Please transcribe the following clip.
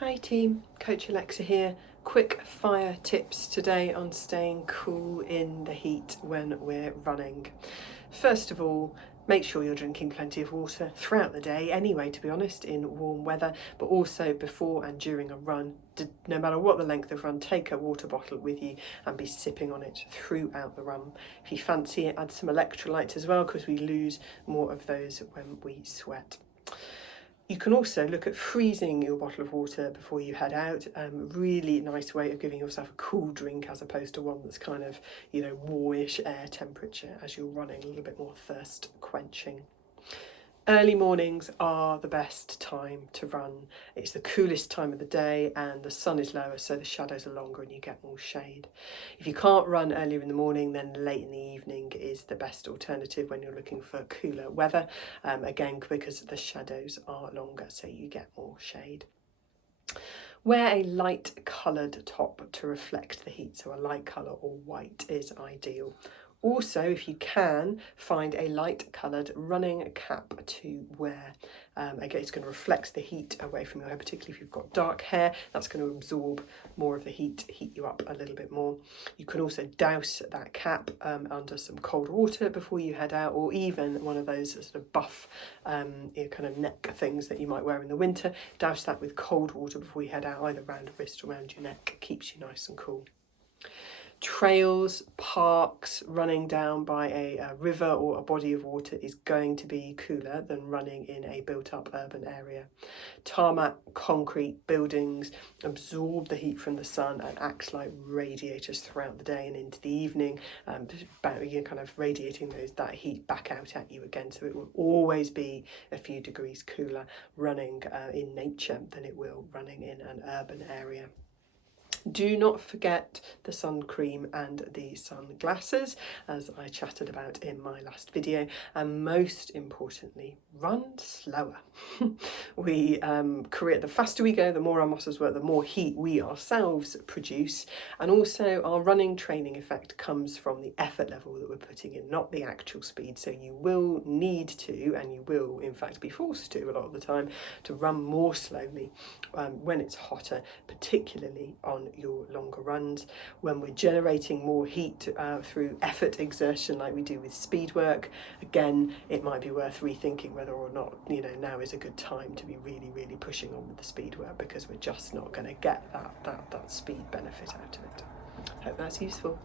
Hi team, Coach Alexa here. Quick fire tips today on staying cool in the heat when we're running. First of all, make sure you're drinking plenty of water throughout the day anyway, to be honest, in warm weather, but also before and during a run. No matter what the length of run, take a water bottle with you and be sipping on it throughout the run. If you fancy it, add some electrolytes as well, because we lose more of those when we sweat. You can also look at freezing your bottle of water before you head out. Really nice way of giving yourself a cool drink as opposed to one that's kind of, warmish air temperature as you're running, a little bit more thirst quenching. Early mornings are the best time to run. It's the coolest time of the day and the sun is lower, so the shadows are longer and you get more shade. If you can't run earlier in the morning, then late in the evening is the best alternative when you're looking for cooler weather. Again, because the shadows are longer, so you get more shade. Wear a light coloured top to reflect the heat, so a light colour or white is ideal. Also, if you can, find a light coloured running cap to wear. Again, it's going to reflect the heat away from your hair, particularly if you've got dark hair. That's going to absorb more of the heat you up a little bit more. You can also douse that cap under some cold water before you head out, or even one of those sort of buff kind of neck things that you might wear in the winter. Douse that with cold water before you head out, either around the wrist or around your neck. It keeps you nice and cool. Trails, parks, running down by a river or a body of water is going to be cooler than running in a built-up urban area. Tarmac, concrete buildings absorb the heat from the sun and act like radiators throughout the day and into the evening, kind of radiating that heat back out at you again. So it will always be a few degrees cooler running in nature than it will running in an urban area. Do not forget the sun cream and the sunglasses, as I chatted about in my last video, and most importantly, run slower. The faster we go, the more our muscles work, the more heat we ourselves produce, and also our running training effect comes from the effort level that we're putting in, not the actual speed. So you will need to, and you will in fact be forced to a lot of the time, to run more slowly when it's hotter, particularly on your longer runs. When we're generating more heat through effort exertion like we do with speed work, again, it might be worth rethinking whether or not now is a good time to be really pushing on with the speed work, because we're just not going to get that speed benefit out of it. Hope that's useful.